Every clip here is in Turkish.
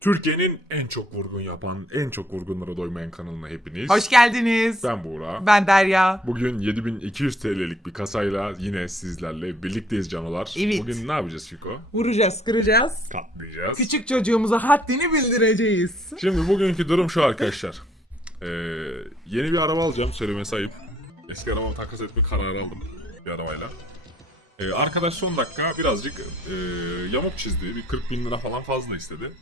Türkiye'nin en çok vurgun yapan, en çok vurgunlara doymayan kanalına hepiniz. Hoş geldiniz. Ben Buğra. Ben Derya. Bugün 7200 TL'lik bir kasayla yine sizlerle birlikteyiz canolar. Evet. Bugün ne yapacağız Fiko? Vuracağız, kıracağız. Katlayacağız. Küçük çocuğumuza haddini bildireceğiz. Şimdi bugünkü durum şu arkadaşlar. Ee, yeni bir araba alacağım söyleme sayıp. Eski arabamı takas etme kararı aldım bir arabayla. Ee, arkadaş son dakika birazcık e, yamuk çizdi. Bir 40 bin lira falan fazla istedi.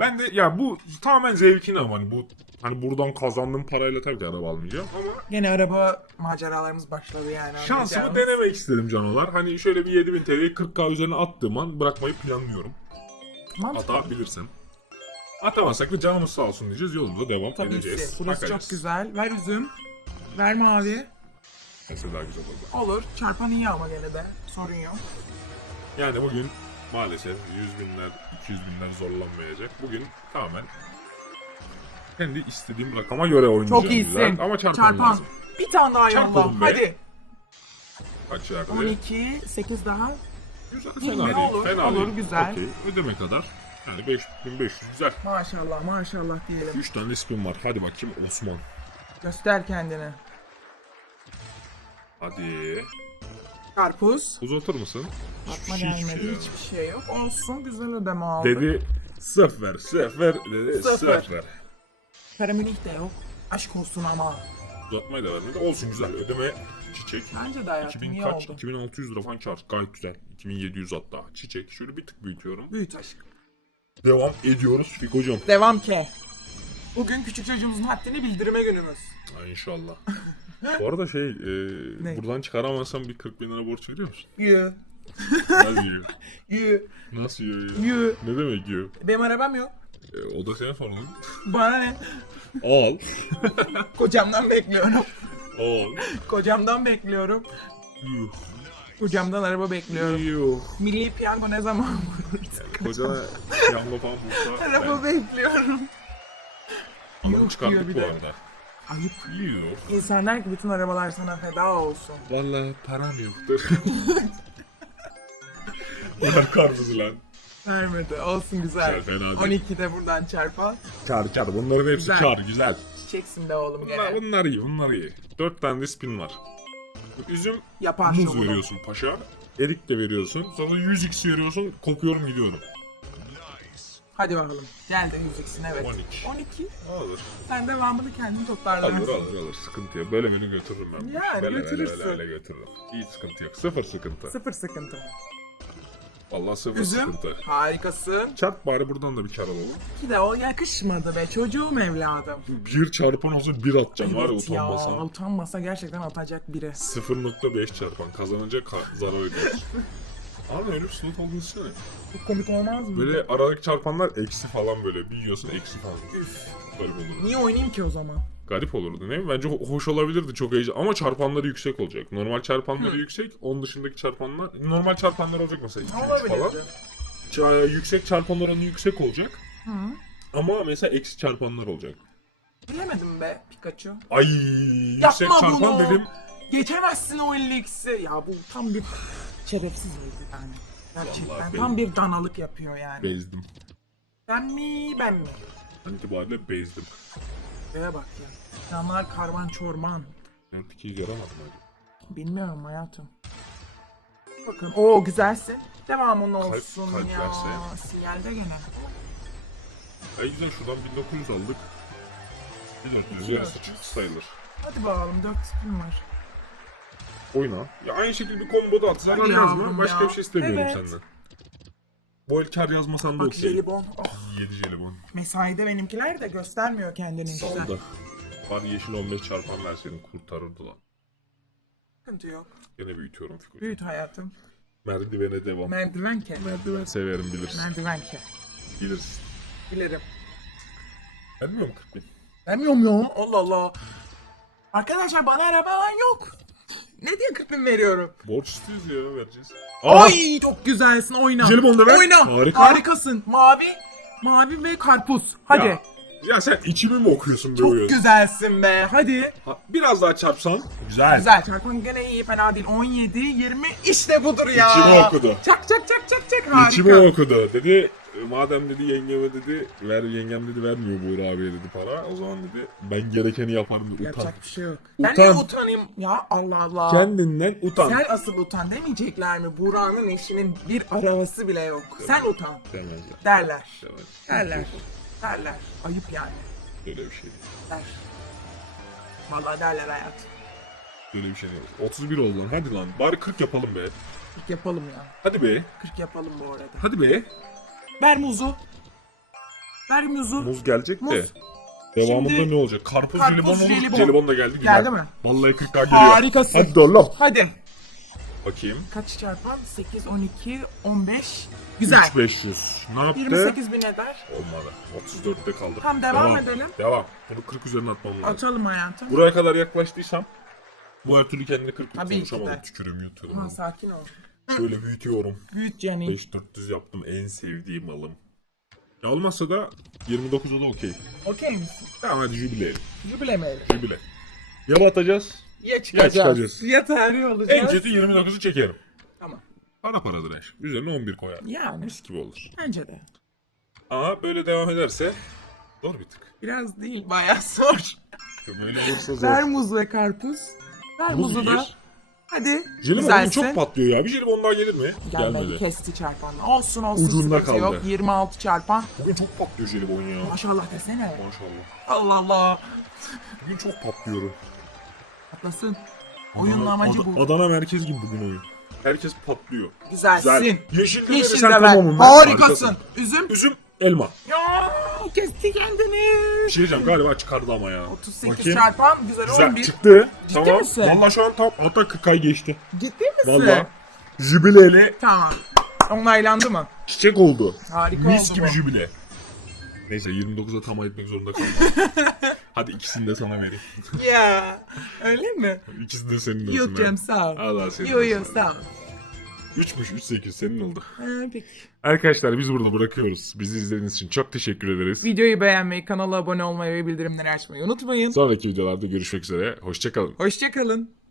Ben de ya bu tamamen zevkine ama hani bu hani buradan kazandığım parayla tabii ki araba almayacağım ama Yine araba maceralarımız başladı yani. şansımı anlayacağınız. denemek istedim canavar. Hani şöyle bir 7000 TL'yi 40k üzerine attığım an bırakmayı planlıyorum. Mantıklı. Atabilirsem. Atamazsak da canımız sağ olsun diyeceğiz. Yolumuza devam Tabii ki. edeceğiz. Burası Bakacağız. çok güzel. Ver üzüm. Ver mavi. Mesela daha güzel oldu. Olur. Çarpan iyi ama gene de. Sorun yok. Yani bugün maalesef 100 binler, 200 binler zorlanmayacak. Bugün tamamen kendi istediğim rakama göre oynayacağım. Çok iyisin. güzel. Ama çarpan, Çarpan. lazım. Bir tane daha Çarpalım yolla. be. Hadi. Kaç yerde? 12, 8 daha. Güzel, fena değil. olur, fena olur, değil. güzel. Okey, ödeme kadar. Yani 5500 güzel. Maşallah maşallah diyelim. 3 tane spin var. Hadi bakayım Osman. Göster kendini. Hadi. Karpuz. Uzatır mısın? Atma gelmedi. şey yok. Hiçbir şey yok. Olsun güzel ödeme aldık. Dedi sıfır, sıfır, dedi Sıfır. sıfır. Karamelik de yok. Aşk olsun ama. Uzatmayı da vermedi. Olsun güzel. Ödeme çiçek. Bence de hayatım 2000 iyi kaç? oldu. 2600 lira falan kar. Gayet güzel. 2700 hatta. Çiçek. Şöyle bir tık büyütüyorum. Büyüt aşk. Devam ediyoruz Fiko'cum. Devam ki. Bugün küçük çocuğumuzun haddini bildirme günümüz. Ha, inşallah. Bu arada şey, e, Ne? buradan çıkaramazsam bir 40 bin lira borç veriyor musun? Yü. Nasıl yiyor? Yü. Nasıl yiyor ya? Yü. Ne demek yiyor? Benim arabam yok. E, o da senin sorunun. Bana ne? Al. Kocamdan bekliyorum. Al. Kocamdan bekliyorum. Yuh. Kocamdan araba bekliyorum. Yuh. Milli piyango ne zaman vurur? Kocana yanma falan bulsa. araba bekliyorum. Yuh diyor çıkarttık bir bu de. arada. Ayıp. Yuh. İnsanlar ki bütün arabalar sana feda olsun. Valla param yoktur. Ver karpuzu lan. Vermedi. Olsun güzel. Güzel, fena değil. 12'de buradan çarpan. Kar kar. Bunların hepsi Güzel. kar. Güzel. Çeksin be oğlum Bunlar, gene. bunlar iyi. Bunlar iyi. Dört tane de spin var. Üzüm Yapar muz şovunu. veriyorsun paşa. Erik de veriyorsun. Sonra 100x veriyorsun. Kopuyorum gidiyorum. Hadi bakalım. Gel de yüzüksin evet. 12. 12. Alır. Sen devamını kendin toparlarsın. Alır alır alır. Sıkıntı yok. Böyle beni götürürüm ben. Yani böyle, götürürsün. Böyle, böyle götürürüm. Hiç sıkıntı yok. Sıfır sıkıntı. Sıfır sıkıntı. Vallahi sıfır Üzüm. sıkıntı. Harikasın. Çarp bari buradan da bir kar alalım. Ki de o yakışmadı be çocuğum evladım. Bir çarpan olsa bir atacağım var ya Evet ya utanmasa gerçekten atacak biri. 0.5 çarpan kazanınca ka- zarar ödüyorsun. Abi öyle bir slot olduğunu düşünsene. Bu komik olmaz mı? Böyle aradaki çarpanlar eksi falan böyle. Bir yiyorsun eksi falan. Üf. Garip olurdu. Niye oynayayım ki o zaman? Garip olurdu ne? Bence ho- hoş olabilirdi çok heyecan. Ama çarpanları yüksek olacak. Normal çarpanları yüksek. Onun dışındaki çarpanlar... Normal çarpanlar olacak mesela 2-3 falan. Olabilirdi. Ça- yüksek çarpan oranı yüksek olacak. Hı. Ama mesela eksi çarpanlar olacak. Bilemedim be Pikachu. Ay yüksek Yapma çarpan bunu. dedim. Geçemezsin o 50x'i. Ya bu tam bir şerefsizlik yani. Gerçekten Vallahi tam bir danalık yapıyor yani. Bezdim. Ben mi ben mi? An itibariyle bezdim. Şuraya bak ya. Canlar karman çorman. Ben pikiyi göremedim hadi. Bilmiyorum hayatım. Bakın o güzelsin. Devamın olsun kalp ya. verse. Sinyalde gene. Ay güzel şuradan 1900 aldık. 1400 İki yarısı çıktı sayılır. Hadi bakalım 4 spin var. Oyna. Ya aynı şekilde bir combo da atsan Hadi yazma. yavrum Başka ya. bir şey istemiyorum Evet. senden. Bu el kar yazmasan da Bak okey. jelibon. Oh, 7 jelibon. mesaide benimkiler de göstermiyor kendini. Solda. Var yeşil 15 çarpanlar seni kurtarırdı lan. Sıkıntı yok. Gene büyütüyorum figürü. Büyüt hayatım. Merdivene devam. Merdiven ke. Merdiven severim bilirsin. Merdiven ke. Bilirsin. Bilirim. Vermiyor mu 40 bin? Vermiyorum ya. Allah Allah. Arkadaşlar bana araba alan yok. Ne diye 40 bin veriyorum? Borç istiyoruz ya vereceğiz. Ay çok güzelsin oyna. Jelibon da ver. Oyna. Harika. Harikasın. Mavi. Mavi ve karpuz. Hadi. Ya, ya sen içimi mi okuyorsun çok güzelsin be. Hadi. Ha, Biraz daha çarpsan. Güzel. Güzel. Çarpan gene iyi fena değil. 17, 20 işte budur ya. İçimi okudu. Çak çak çak çak çak harika. İçimi okudu. Dedi madem dedi yengeme dedi ver yengem dedi vermiyor Buğra abiye dedi para. O zaman dedi ben gerekeni yaparım dedi. Utan. Yapacak bir şey yok. Utan. Ben niye utanayım? Ya Allah Allah. Kendinden utan. Sen asıl utan demeyecekler mi? Buğra'nın eşinin bir arabası bile yok. Sen utan. Demezler. Derler. Demez. Derler. Derler. Ayıp yani. Öyle bir şey değil. Der. Vallahi derler hayat. Öyle bir şey değil. 31 oldu lan hadi lan. Bari 40 yapalım be. 40 yapalım ya. Hadi be. 40 yapalım bu arada. Hadi be. Ver muzu. Ver muzu. Muz gelecek de. Muz. Devamında Şimdi- ne olacak? Karpuz, Karpuz, jelibon olur. jelibon. Jelibon. da geldi. Güzel. Geldi mi? Vallahi 40 daha geliyor. Harikasın. Hadi. Hadi. Bakayım. Kaç çarpan? 8, 12, 15. Güzel. 3500. Ne yaptı? 28 bin eder. Olmadı. 34'te kaldı. Tamam, devam edelim. Devam. Bunu 40 üzerine atmam lazım. Açalım hayatım. Buraya kadar yaklaştıysam bu her türlü kendini 40 Tabii ki konuşamadım. de. Tükürüm yutuyorum. Ha, sakin ol. Şöyle büyütüyorum. Büyüt Jenny. 5400 yaptım en sevdiğim malım. Ya olmazsa da 29'a da okey. Okey misin? Tamam hadi jübile. Jübile mi? Jübile. Ya batacağız Ya çıkacağız. çıkacağız. Ya tarih olacağız. en kötü 29'u çekerim. Tamam. Para paradır her. Üzerine 11 koyar. Yani. Mis gibi olur. Bence de. Ama böyle devam ederse zor bir tık. Biraz değil bayağı zor. Böyle olursa zor. Ver muz ve karpuz. Ver Muz muzu da. yer. Hadi. Jelibon Güzelsin. çok patlıyor ya. Bir jelibon daha gelir mi? Gelmedi. Kesti çarpanla. Olsun olsun. Ucunda sıkıntı kaldı. Yok. 26 çarpan. Bugün çok patlıyor jelibon ya. Maşallah desene. Maşallah. Allah Allah. Bugün çok patlıyorum. Atlasın. Oyunun amacı Ad- bu. Adana merkez gibi bugün oyun. Herkes patlıyor. Güzelsin. Güzel. Yeşil de Yeşil verirsen de ver. tamamım ben. Harikasın. Üzüm. Üzüm, elma. Ya kesti kendini. Bir şey diyeceğim galiba çıkardı ama ya. 38 Bakayım. çarpan güzel, Güzel 11. çıktı. Ciddi tamam. misin? Valla şu an tam hatta 40 ay geçti. Ciddi misin? Valla. Jübileyle Tamam. Onaylandı mı? çiçek oldu. Harika Mis oldu gibi bu. jübile. Neyse 29'a tam etmek zorunda kaldım. Hadi ikisini de sana vereyim. Ya öyle mi? İkisi de senin olsun. Yok canım sağ ol. Allah senin Yo yo olsun. sağ ol. 3'müş 3-8 senin oldu. Ha, peki. Arkadaşlar biz burada bırakıyoruz. Bizi izlediğiniz için çok teşekkür ederiz. Videoyu beğenmeyi, kanala abone olmayı ve bildirimleri açmayı unutmayın. Sonraki videolarda görüşmek üzere. Hoşçakalın. Hoşçakalın.